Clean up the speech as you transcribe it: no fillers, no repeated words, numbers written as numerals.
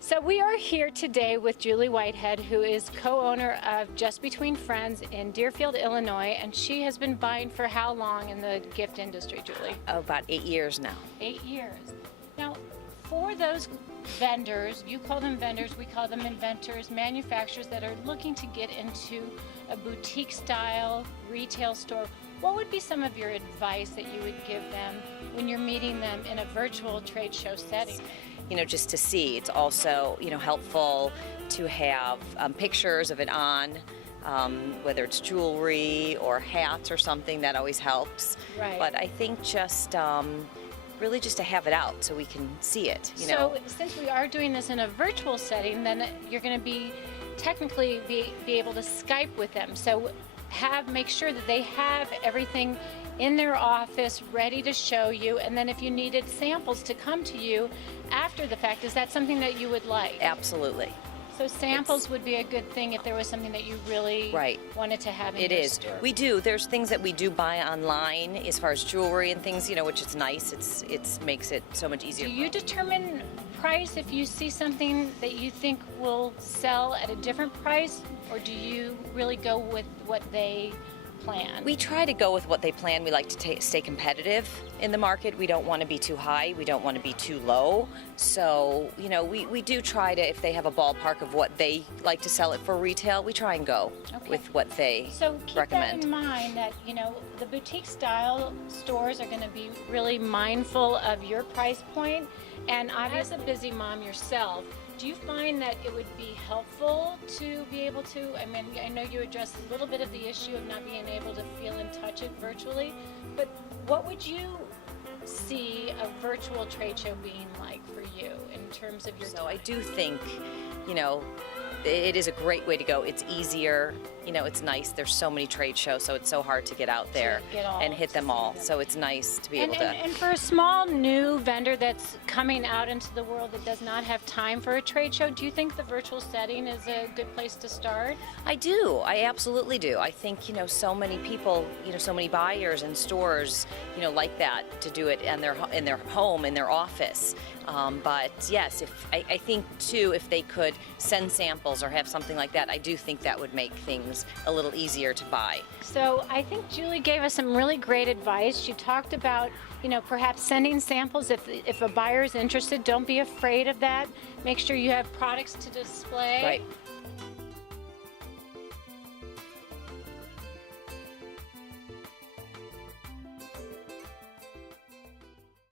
So we are here today with Julie Whitehead, who is co-owner of Just Between Friends in Deerfield, Illinois, and she has been buying for how long in the gift industry, Julie? Oh, about 8 years now. 8 years. Now, for those vendors, you call them vendors, we call them inventors, manufacturers that are looking to get into a boutique-style retail store, what would be some of your advice that you would give them when you're meeting them in a virtual trade show setting? You know, just to see. It's also, helpful to have pictures of it on, whether it's jewelry or hats or something, that always helps. Right. But I think just really just to have it out so we can see it, So since we are doing this in a virtual setting, then you're going to be technically be able to Skype with them. So make sure that they have everything in their office ready to show you, and then if you needed samples to come to you after the fact, is that something that you would like? Absolutely. So samples would be a good thing if there was something that you really wanted to have in your store. We do. There's things that we do buy online as far as jewelry and things, which is nice. It makes it so much easier. Do you determine price if you see something that you think will sell at a different price, or do you really go with what they plan? We try to go with what they plan. We like to stay competitive in the market. We don't want to be too high. We don't want to be too low. So, we do try to, if they have a ballpark of what they like to sell it for retail, we try and go with what they recommend. So keep that in mind that, the boutique style stores are going to be really mindful of your price point. And as a busy mom yourself, do you find that it would be helpful to be able to, I know you addressed a little bit of the issue of not being able to feel and touch it virtually, but what would you see a virtual trade show being like for you in terms of your time? I do think, it is a great way to go. It's easier, it's nice. There's so many trade shows, so it's so hard to get out there and hit them all. So it's nice to be able to. And for a small new vendor that's coming out into the world that does not have time for a trade show, do you think the virtual setting is a good place to start? I do. I absolutely do. I think, so many people, so many buyers and stores, like that, to do it in their home, in their office. But yes, I think too, if they could send samples or have something like that, I do think that would make things a little easier to buy. So I think Julie gave us some really great advice. She talked about, perhaps sending samples if a buyer is interested. Don't be afraid of that. Make sure you have products to display. Right.